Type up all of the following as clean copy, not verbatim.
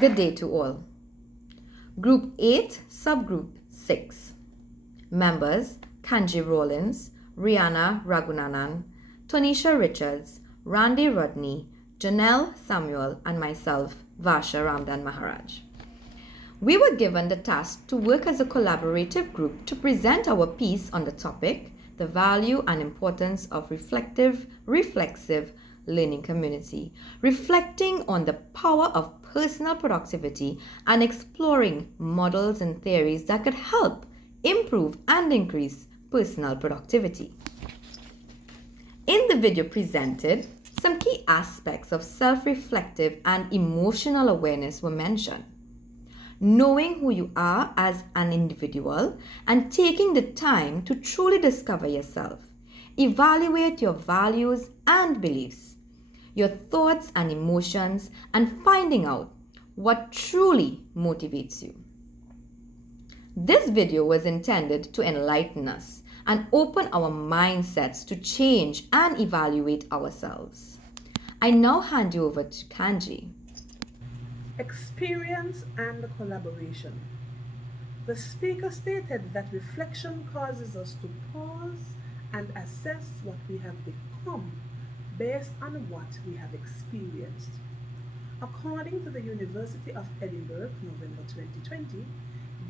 Good day to all. Group 8, Subgroup 6. Members Kanji Rollins, Rihanna Ragunanan, Tonisha Richards, Randy Rodney, Janelle Samuel, and myself, Vasha Ramdan Maharaj. We were given the task to work as a collaborative group to present our piece on the topic, the value and importance of reflexive learning community, reflecting on the power of personal productivity and exploring models and theories that could help improve and increase personal productivity. In the video presented, some key aspects of self-reflective and emotional awareness were mentioned. Knowing who you are as an individual and taking the time to truly discover yourself. Evaluate your values and beliefs, your thoughts and emotions, and finding out what truly motivates you. This video was intended to enlighten us and open our mindsets to change and evaluate ourselves. I now hand you over to Kanji. Experience and collaboration. The speaker stated that reflection causes us to pause and assess what we have become based on what we have experienced. According to the University of Edinburgh, November 2020,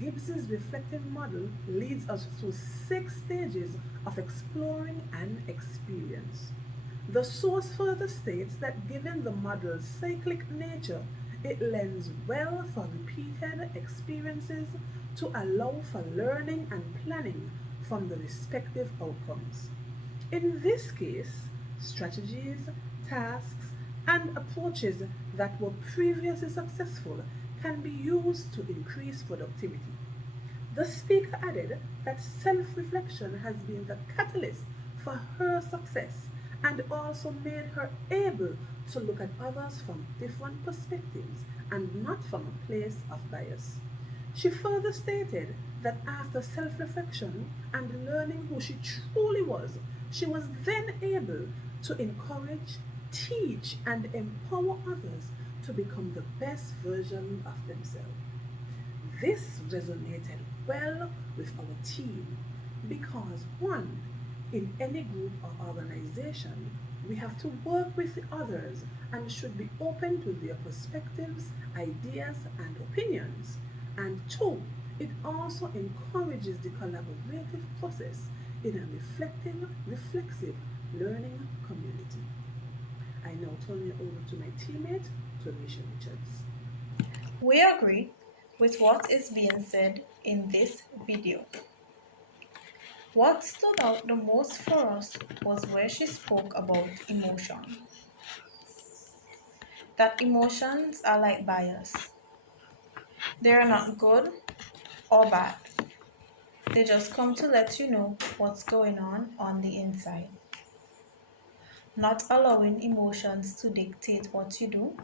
Gibbs's reflective model leads us through 6 stages of exploring an experience. The source further states that given the model's cyclic nature, it lends well for repeated experiences to allow for learning and planning from the respective outcomes. In this case, strategies, tasks, and approaches that were previously successful can be used to increase productivity. The speaker added that self reflection has been the catalyst for her success and also made her able to look at others from different perspectives and not from a place of bias. She further stated that after self reflection and learning who she truly was, she was then able to encourage, teach, and empower others to become the best version of themselves. This resonated well with our team because, one, in any group or organization, we have to work with the others and should be open to their perspectives, ideas, and opinions. And two, it also encourages the collaborative process in a reflexive learning community. I now turn it over to my teammate, Tonisha Richards. We agree with what is being said in this video. What stood out the most for us was where she spoke about emotion. That emotions are like bias. They are not good or bad. They just come to let you know what's going on the inside. Not allowing emotions to dictate what you do,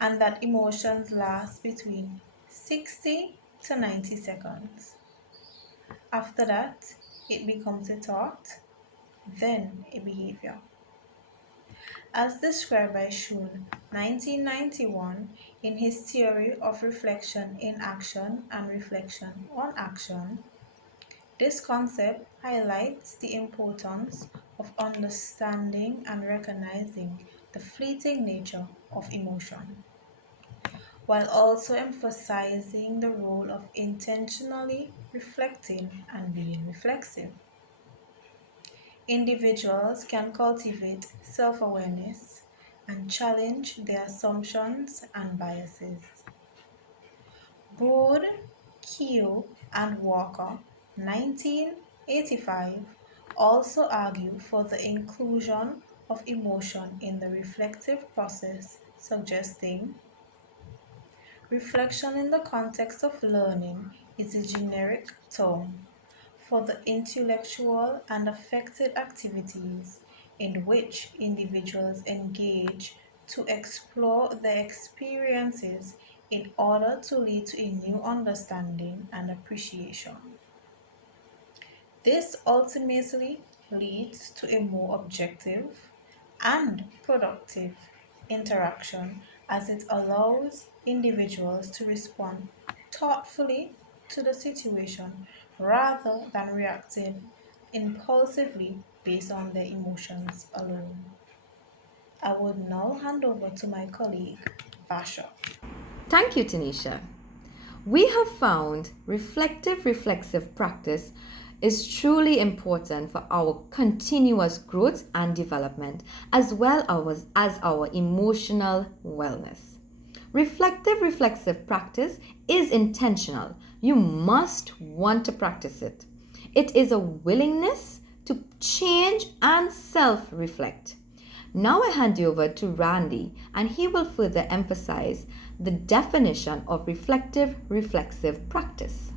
and that emotions last between 60 to 90 seconds. After that, it becomes a thought, then a behavior. As described by Schoon, 1991, in his theory of reflection in action and reflection on action, this concept highlights the importance of understanding and recognizing the fleeting nature of emotion, while also emphasizing the role of intentionally reflecting and being reflexive. Individuals can cultivate self awareness and challenge their assumptions and biases. Bode, Keogh, and Walker, 1985, also argue for the inclusion of emotion in the reflective process, suggesting reflection in the context of learning is a generic term for the intellectual and affective activities in which individuals engage to explore their experiences in order to lead to a new understanding and appreciation. This ultimately leads to a more objective and productive interaction as it allows individuals to respond thoughtfully to the situation rather than reacting impulsively based on their emotions alone. I would now hand over to my colleague, Basha. Thank you, Tanisha. We have found reflective practice is truly important for our continuous growth and development, as well as our emotional wellness. Reflexive practice is intentional. You must want to practice it. It is a willingness to change and self reflect. Now I hand you over to Randy and he will further emphasize the definition of reflexive practice.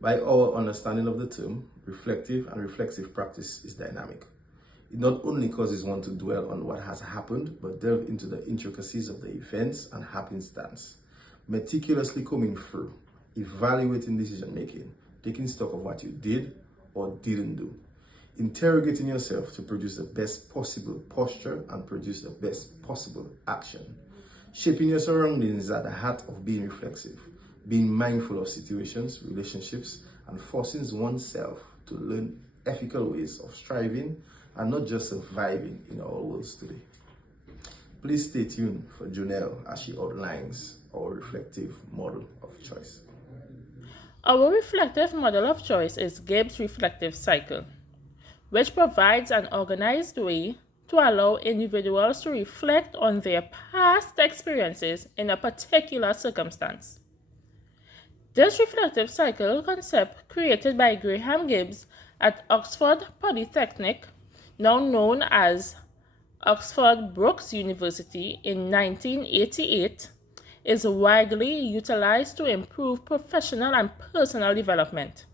By our understanding of the term, reflective and reflexive practice is dynamic. It not only causes one to dwell on what has happened, but delve into the intricacies of the events and happenstance, meticulously combing through, evaluating decision making, taking stock of what you did or didn't do, interrogating yourself to produce the best possible posture and produce the best possible action. Shaping your surroundings is at the heart of being reflexive, being mindful of situations, relationships, and forcing oneself to learn ethical ways of striving and not just surviving in our worlds today. Please stay tuned for Jonelle as she outlines our reflective model of choice. Our reflective model of choice is Gibbs' reflective cycle, which provides an organized way to allow individuals to reflect on their past experiences in a particular circumstance. This reflective cycle concept, created by Graham Gibbs at Oxford Polytechnic, now known as Oxford Brookes University, in 1988, is widely utilized to improve professional and personal development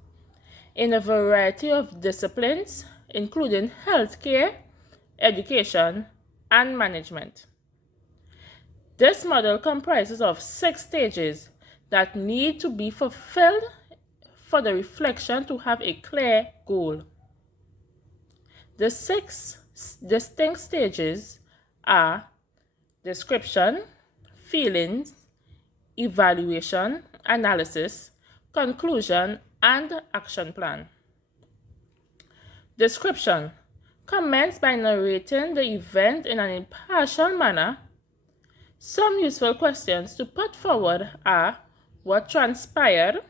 in a variety of disciplines, including healthcare, education, and management. This model comprises of 6 stages that need to be fulfilled for the reflection to have a clear goal. The 6 distinct stages are description, feelings, evaluation, analysis, conclusion, and action plan. Description: commence by narrating the event in an impartial manner. Some useful questions to put forward are: what transpired?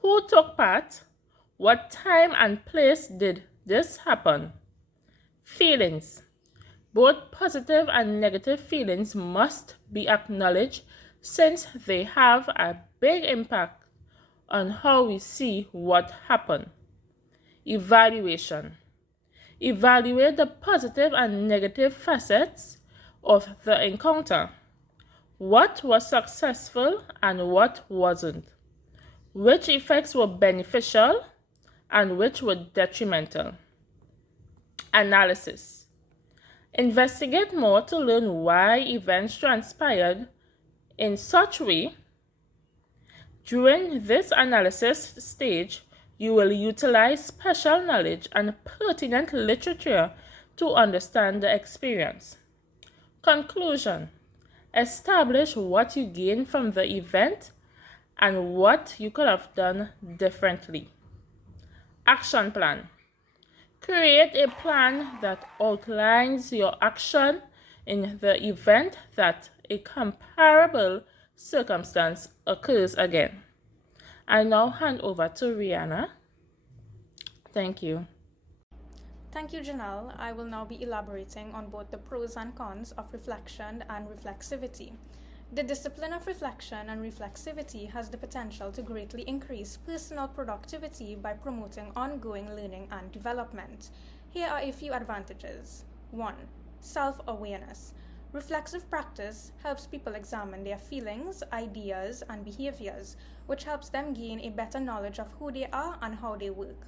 Who took part? What time and place did this happen? Feelings: both positive and negative feelings must be acknowledged since they have a big impact on how we see what happened. Evaluation: evaluate the positive and negative facets of the encounter. What was successful and what wasn't? Which effects were beneficial and which were detrimental? Analysis: investigate more to learn why events transpired in such way. During this analysis stage, you will utilize special knowledge and pertinent literature to understand the experience. Conclusion: establish what you gained from the event and what you could have done differently. Action plan: create a plan that outlines your action in the event that a comparable circumstance occurs again. I now hand over to Rihanna. Thank you. Thank you, Janelle. I will now be elaborating on both the pros and cons of reflection and reflexivity. The discipline of reflection and reflexivity has the potential to greatly increase personal productivity by promoting ongoing learning and development. Here are a few advantages. 1. Self-awareness. Reflexive practice helps people examine their feelings, ideas, and behaviors, which helps them gain a better knowledge of who they are and how they work.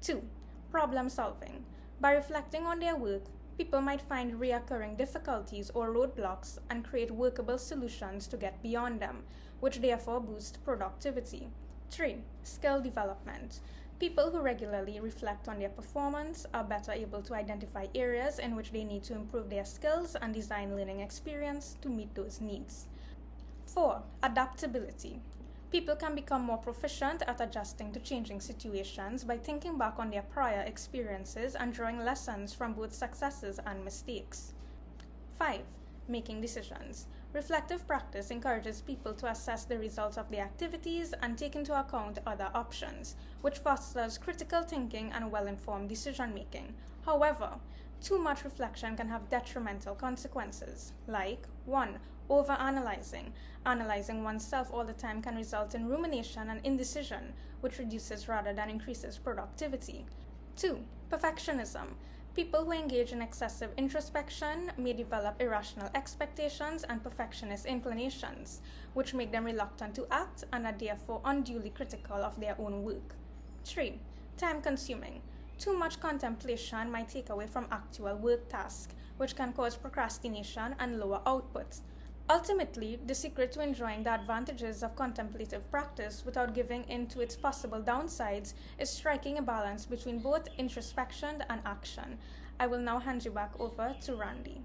2. Problem solving. By reflecting on their work, people might find recurring difficulties or roadblocks and create workable solutions to get beyond them, which therefore boosts productivity. 3. Skill development. People who regularly reflect on their performance are better able to identify areas in which they need to improve their skills and design learning experience to meet those needs. 4. Adaptability. People can become more proficient at adjusting to changing situations by thinking back on their prior experiences and drawing lessons from both successes and mistakes. 5. Making decisions. Reflective practice encourages people to assess the results of their activities and take into account other options, which fosters critical thinking and well-informed decision-making. However, too much reflection can have detrimental consequences, like 1. Overanalyzing. Analyzing oneself all the time can result in rumination and indecision, which reduces rather than increases productivity. 2. Perfectionism. People who engage in excessive introspection may develop irrational expectations and perfectionist inclinations, which make them reluctant to act and are therefore unduly critical of their own work. 3. Time-consuming. Too much contemplation might take away from actual work tasks, which can cause procrastination and lower output. Ultimately, the secret to enjoying the advantages of contemplative practice without giving in to its possible downsides is striking a balance between both introspection and action. I will now hand you back over to Randy.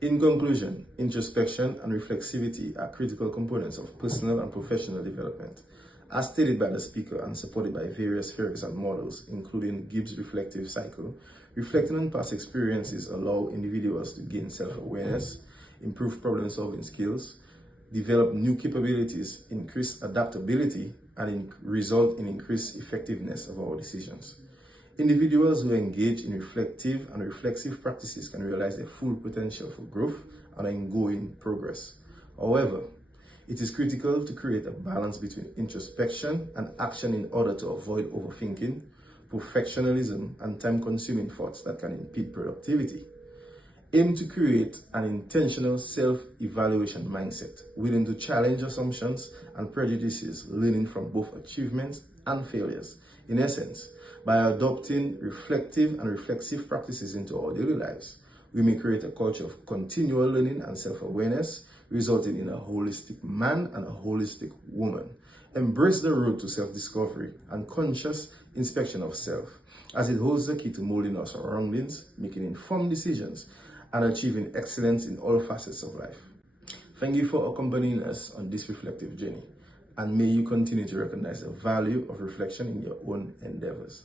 In conclusion, introspection and reflexivity are critical components of personal and professional development. As stated by the speaker and supported by various theories and models, including Gibbs' reflective cycle, reflecting on past experiences allow individuals to gain self-awareness, improve problem-solving skills, develop new capabilities, increase adaptability, and result in increased effectiveness of our decisions. Individuals who engage in reflective and reflexive practices can realize their full potential for growth and ongoing progress. However, it is critical to create a balance between introspection and action in order to avoid overthinking, perfectionism, and time-consuming thoughts that can impede productivity. Aim to create an intentional self-evaluation mindset, willing to challenge assumptions and prejudices, learning from both achievements and failures. In essence, by adopting reflective and reflexive practices into our daily lives, we may create a culture of continual learning and self-awareness, resulting in a holistic man and a holistic woman. Embrace the road to self-discovery and conscious inspection of self, as it holds the key to molding our surroundings, making informed decisions, and achieving excellence in all facets of life. Thank you for accompanying us on this reflective journey, and may you continue to recognize the value of reflection in your own endeavors.